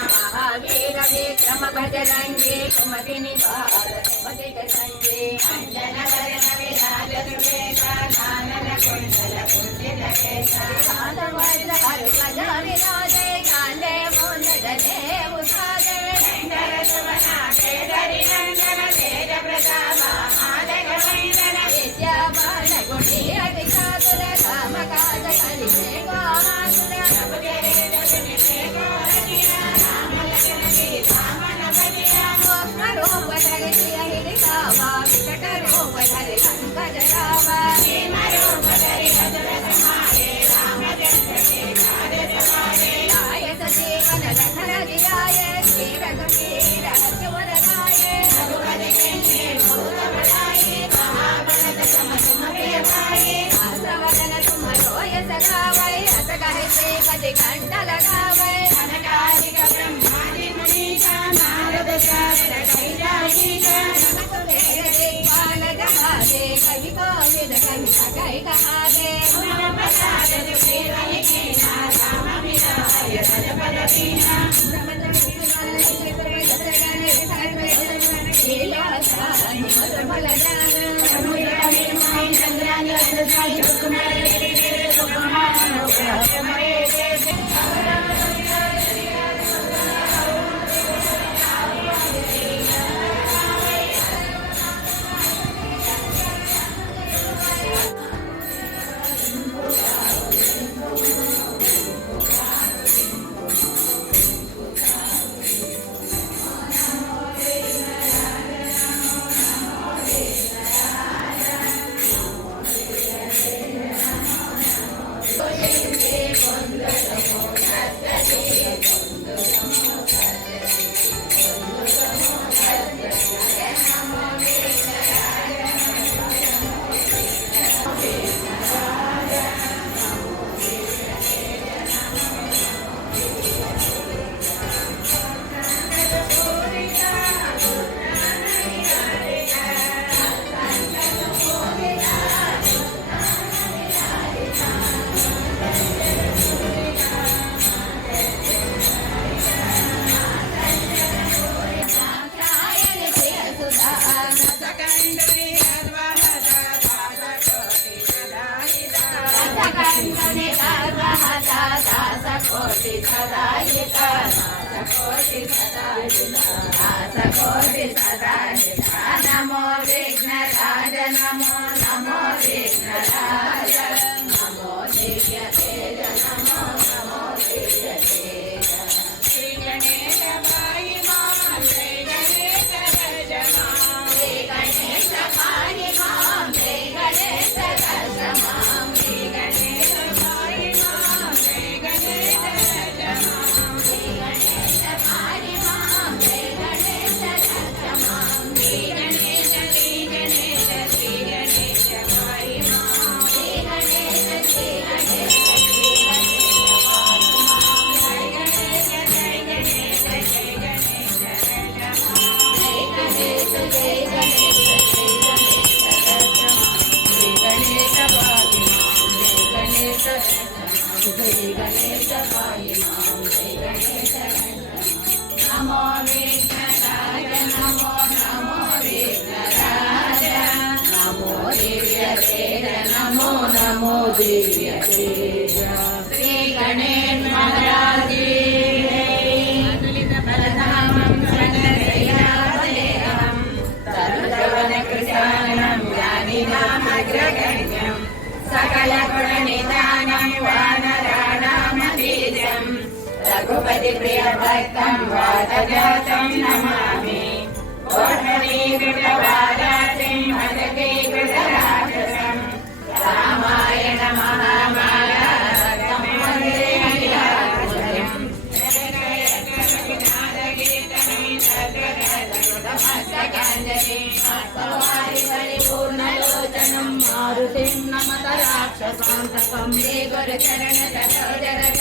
महावीर विक्रम भजरंगी कुमति निवार सुमति संगी अंजन वरण विराज सुवेशा कानन कुंडल कुंचित केशा कांधवज्र हरध्वज विराजे कांधे मूंजने उठाजे शंकर सुमना केसरी नंदन तेज प्रताप माधव वंदन विद्यावान गुणी अति चातुर काम काज करिते गोहातुर सब तेरे दर्शन से गोरखिया राम लखन सीतामन बलिया मोक्ष रूप धरि सिय हिरिकावा विकट रूप धरि लंक जरावा भीम रूप धरि असुर संहारे रामचंद्र के काज सवारे लाय सजीवन लखन जियाए श्री रघुवीर हर्षवर गाये रघुपति केंद्रे भूत बढ़ाए महाबलद सम तुम प्रिय भाई आसवदन तुम रोय सगावै अस कहि श्रीपति कंठ लगावै अनकालिक ब्रह्मादि मुनीसा नारद शारद कैलाशीसा नमत वेद दिक्पाल जहादे कवि कोविद कवि सकै कहादे नम प्रसाद सुग्रीवहि कीना राम विराय रजपद दीना ब्रह्मद विष्णु त्रिपुर जगन लीला सानि मधुबल जान समुद्र विमय चंद्रानि अन्तर्जाहि कुमार कुमार कुमारे नमो विघ्नराज नमो नमो विघ्नराज नमो दिव्य तेज नमो नमो दिव्य तेज श्री गणेश भाई मां श्री गणेश रज मां श्री गणेश भाई मां श्री गणेश रज मां श्री गणेश भाई मां श्री गणेश रज मां श्री गणेश भाई मां श्री गणेश रज मां श्री गणेश श्री गणेश श्री गणेश भाई मां श्री गणेश श्री गणेश श्री गणेश जय गणेश जय गणेश जय गणेश जय गणेश जय गणेश जय गणेश श्री गणेश भाई मां जय गणेश जय गणेश भाई मां जय गणेश नमो विघ्नराज नमो नमो विघ्नराज नमो दिव्य तेज नमो नमो दिव्य तेज श्री गणेश महाराज की अतुलित बलधामं शरणशय्यावलेहं तरुजवन कृशानं ज्ञानिनामग्रगण्यं सकलगुणनिधानं वानराणामधीशं रघुपति प्रिय भक्तं वातजातं नमामि कोठरीकृतवारासिं हतकीकृतराक्षसं रामायण महामाला वन्दे हरियाकुलं परिपूर्णलोचनं मारुतिं नमत राक्षसान्तकं मे गुरुचरण सरोजरथ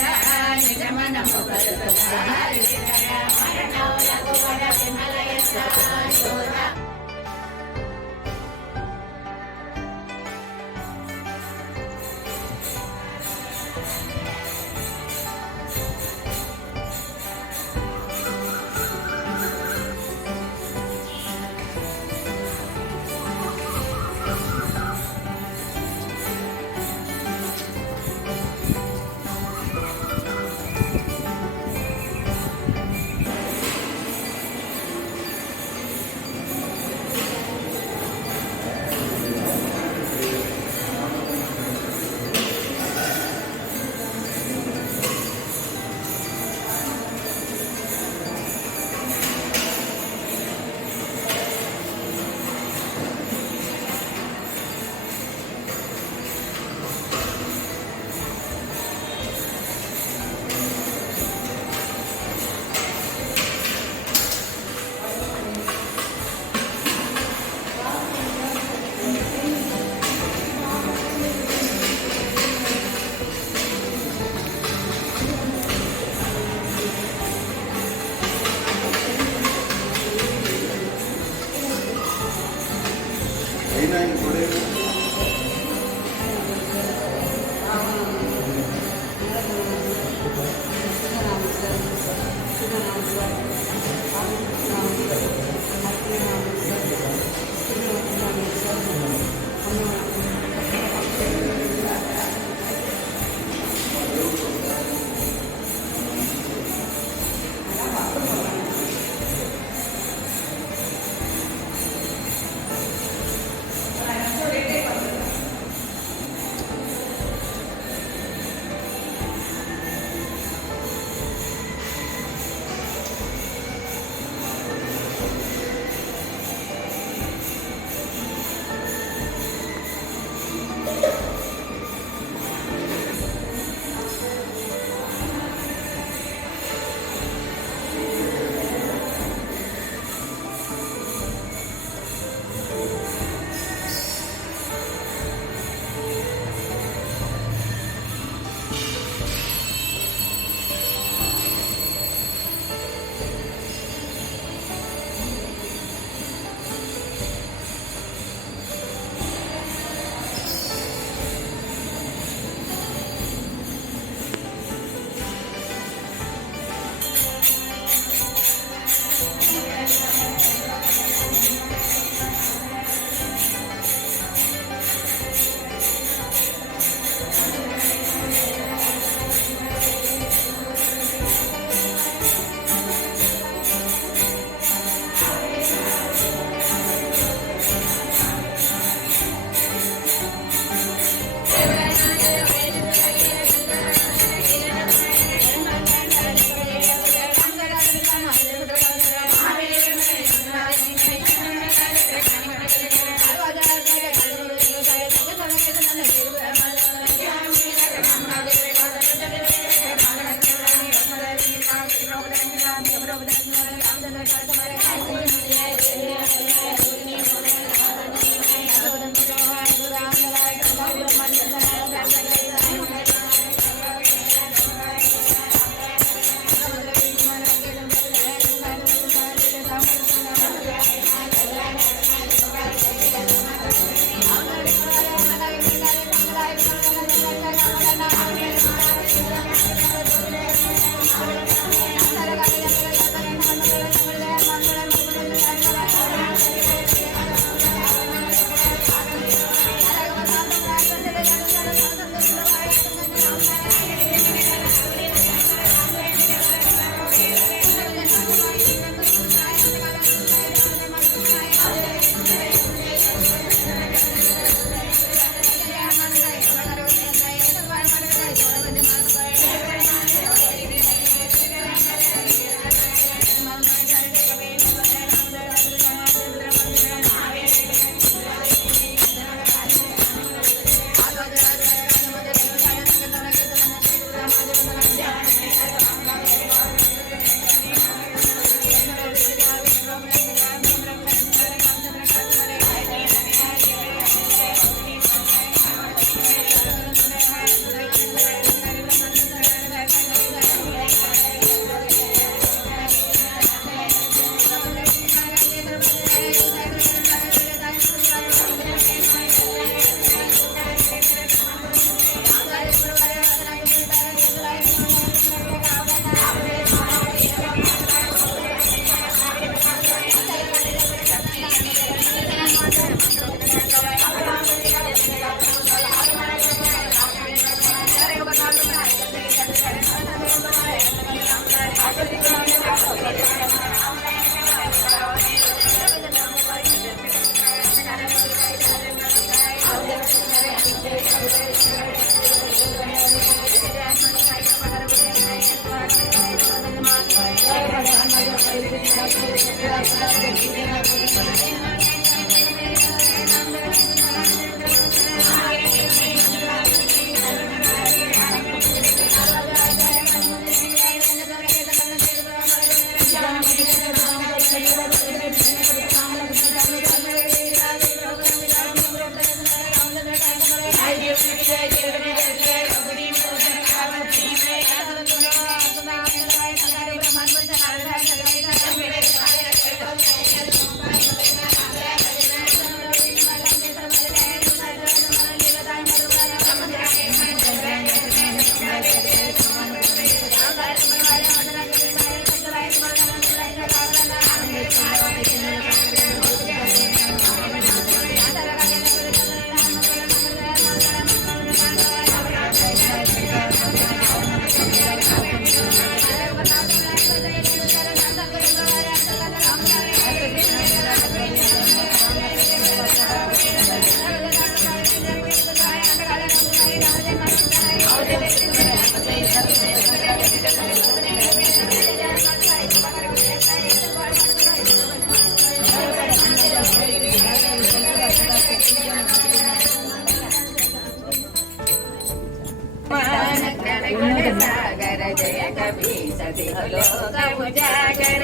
सागर जय कवि सति हलो गौजागर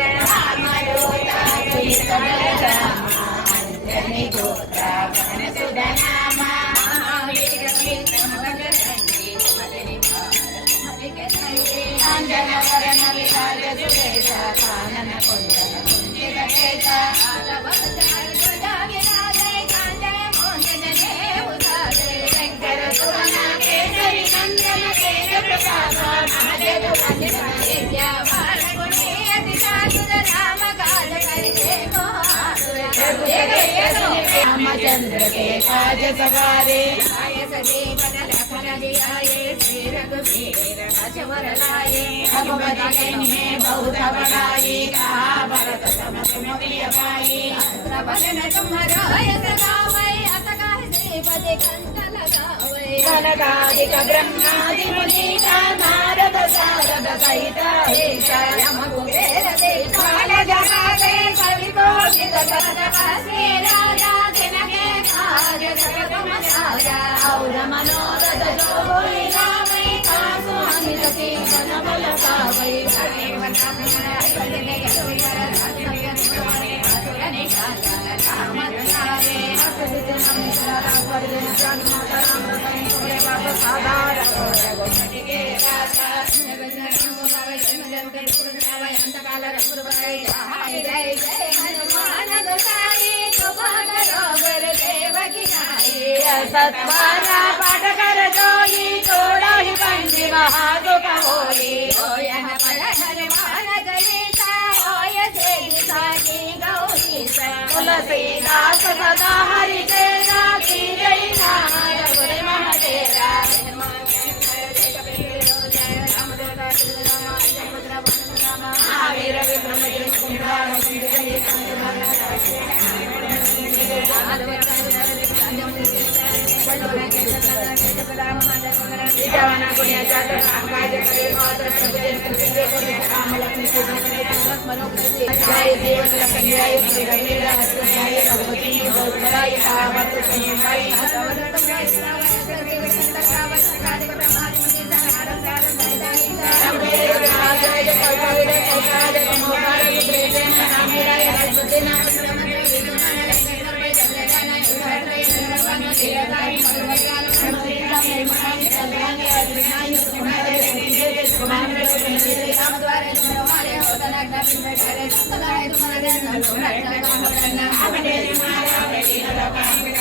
अंजनी गोत्रा वन सुदनामा अंजन वरण विराज सुरेश कानन कुंडल कुंजित केश रामचंद्र के काज सवारे जीवन लखन जियाए श्री रघुवीर अजवर लाए भगवती के बहुत बड़ाई कहा भरत सम तुम प्रिय पाई वचन तुम्हारा गावे अत कह श्रीपति कंठ लगावे कनकादिक ब्रह्मादि मुनीता नारद सारद सहित यम कुबेर देवाल जगावे कवि कोटित करदवासी राजा जिनके काज सकल मचाया और मनोरथ जो होई गावे तासु अमित कीर्तन बल गावे हरे वंदना भजने यशोयर राजन तुम्हारे असुरनि कांचन राम दुलारे असुरित नमिता वर्जन जान माता राम रतन तोरे बाप साधार रघुपति के राजा गावे जन्म के पुरनावे अंतकाल रघुवर हाय जय जय हनुमान गोसाई तो भागर देवकी नाई सत्वारा पाठ कर जोई तोड़ा ही बंदी महादुख होई होयन पर हनुमान गलीसा होय से साकी गौरी सा तुलसीदास सदा हरि तेरा की जय नाम गुरु महादेवा महावीर विक्रम कुंभार जवाना गुणिया जाता काज करे मात्र सबे राम लक्ष्मण जय देव लखन जय श्री रघुवीर जय भगवती गोत्राई आवत संभाई सवरत जय श्रावण देव संत कावत कादिक ब्रह्मादि मुनि सारं सारं जय जय जय कौकाद कौकाद मोहर प्रेम नामेरा राजपति नाम ब्रह्म विदुमान लक्ष्मण सर्वे जगदाना युधर्ते निर्वाण धीरताई सर्वज्ञान ब्रह्मविद्या निर्माण कल्याण अग्रणाय तुम्हारे जय कुमार राम द्वारे तुम्हारे होतना ग्रह में करे सदाए तुम्हारे नाम रत्न अपने मारा बेटी लोकां में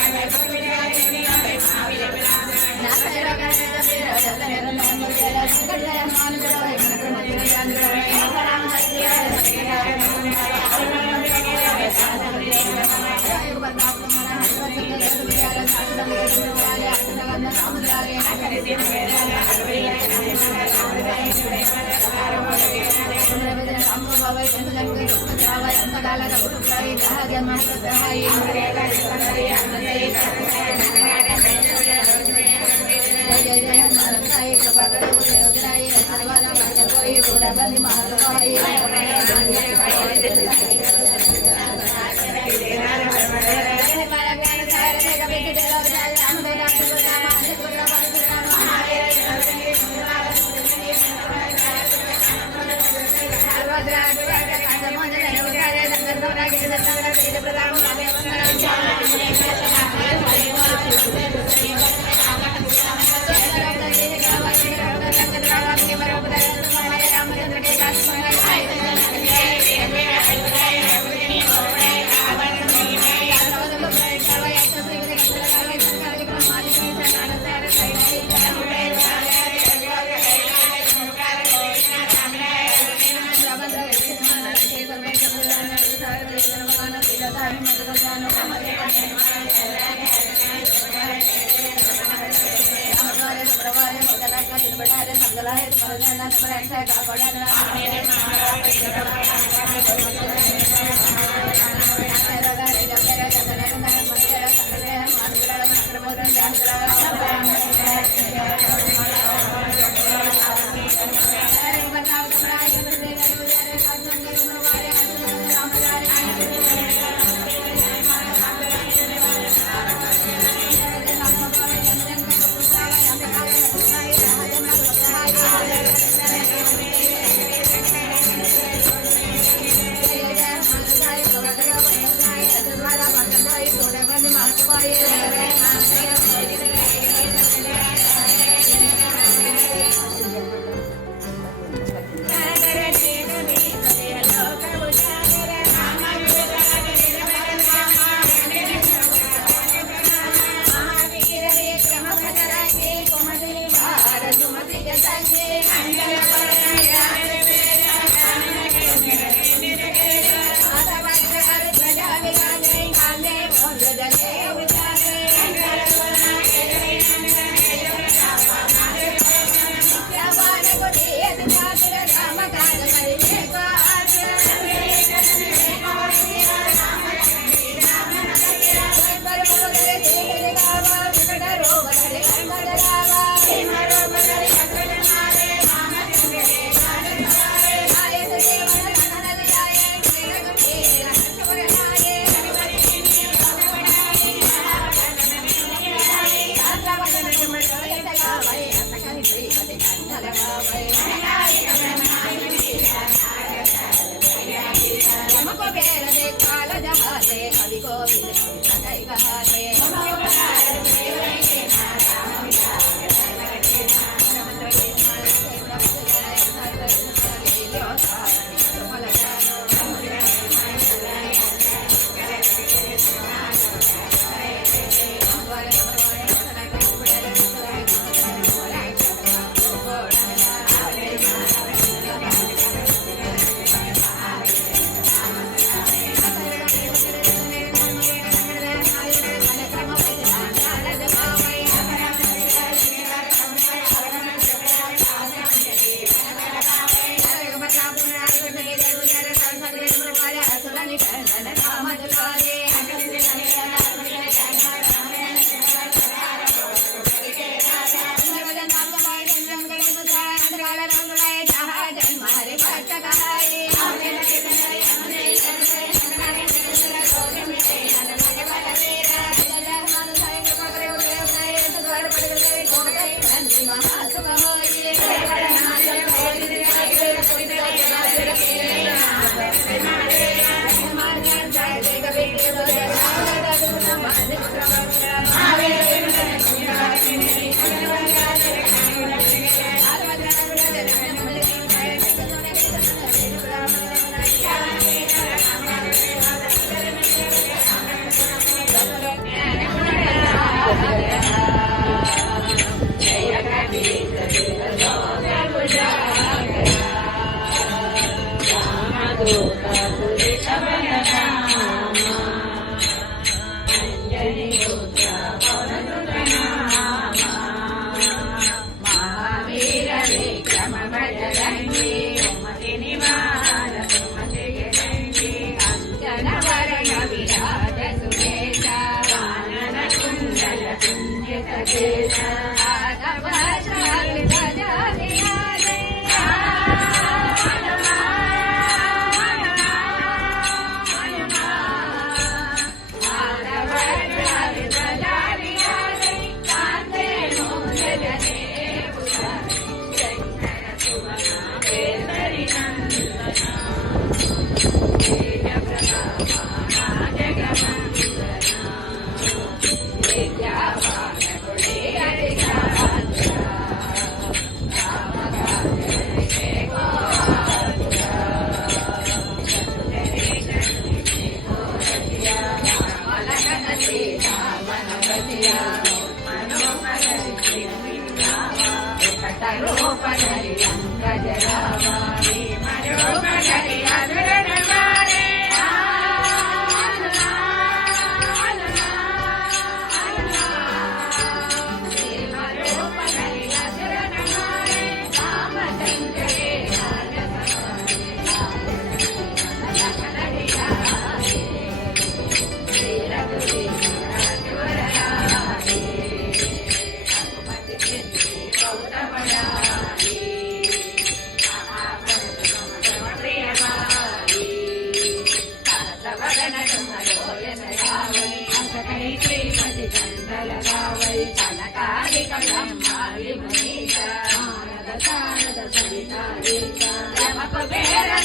Yamako Vera